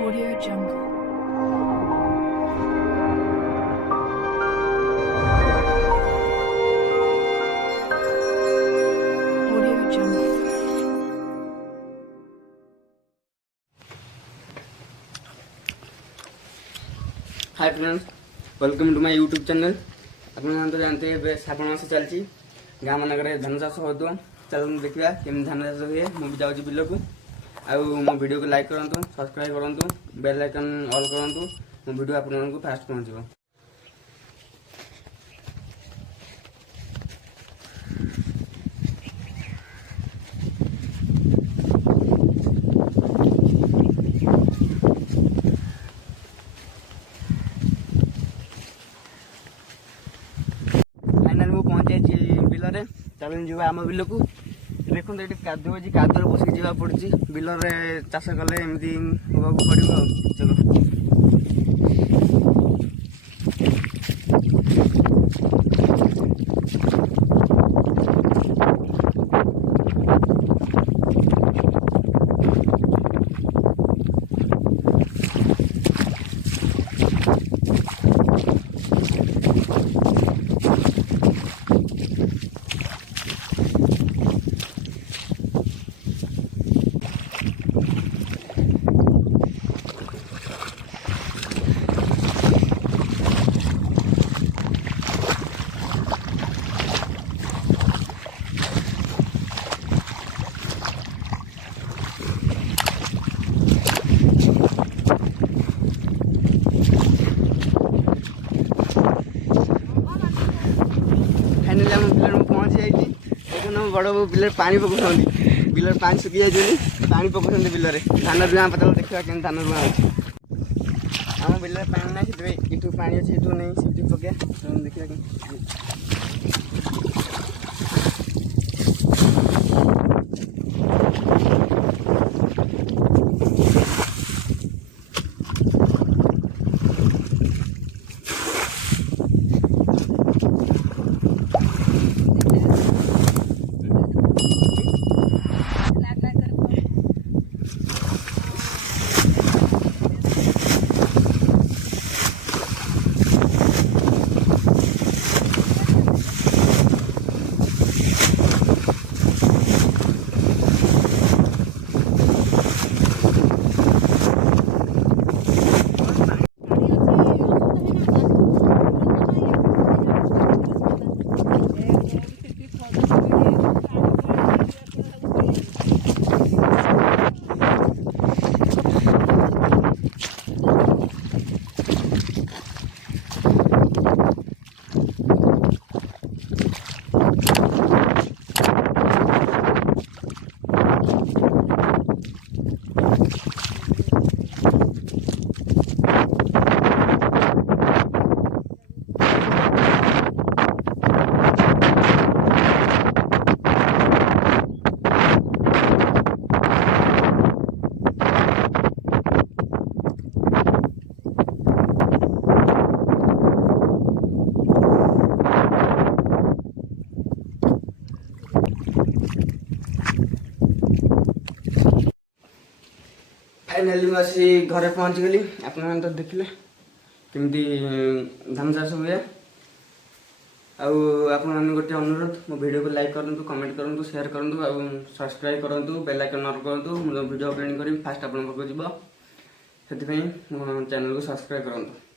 Audio Jungle. Audio Jungle. Hi friends, welcome to my YouTube channel. आपने तो जानते हैं श्रावण मास चलती गाँ मानक धान चाष हो चलते देखा केमी धान चाष हुए मुझे जाऊँगी बिल को आउ मो वीडियो को लाइक करूँ, सब्सक्राइब करूँ, बेल आइकन ऑल करूँ। मो वीडियो आपको फास्ट पहुँचो। फाइनाल मु पहुँच जाइए बिल चल जा आम बिल को देखो ये कादुଅ अच्छी कादुअ बसिक जावा पड़ी बिल चाष कले एमती हाँ पड़ो। चलो फाइनाली आम बिल में पहुँची जाइए। देखो बड़ बो बिल पानी पकाउंट बिल पानी सुखी जाइए पानी पकाउंट बिल धान रुआ पता देखा के धान रुआ अच्छे आम बिल पानी ना से इटू पानी अच्छे इटू नहीं से पका देखा फाइनाली आसी घरे पहुँची गली। आपने तो देखिले केमती धान चाष हुए आपन गोटे अनुरोध मो वीडियो को लाइक करूँ, कमेंट करूँ, शेयर करूँ और सब्सक्राइब करूँ, बेल आइकन ऑन करूँ। मुझे वीडियो अपलोड करी फास्ट आपको जीव से चैनल को सब्सक्राइब करूँ।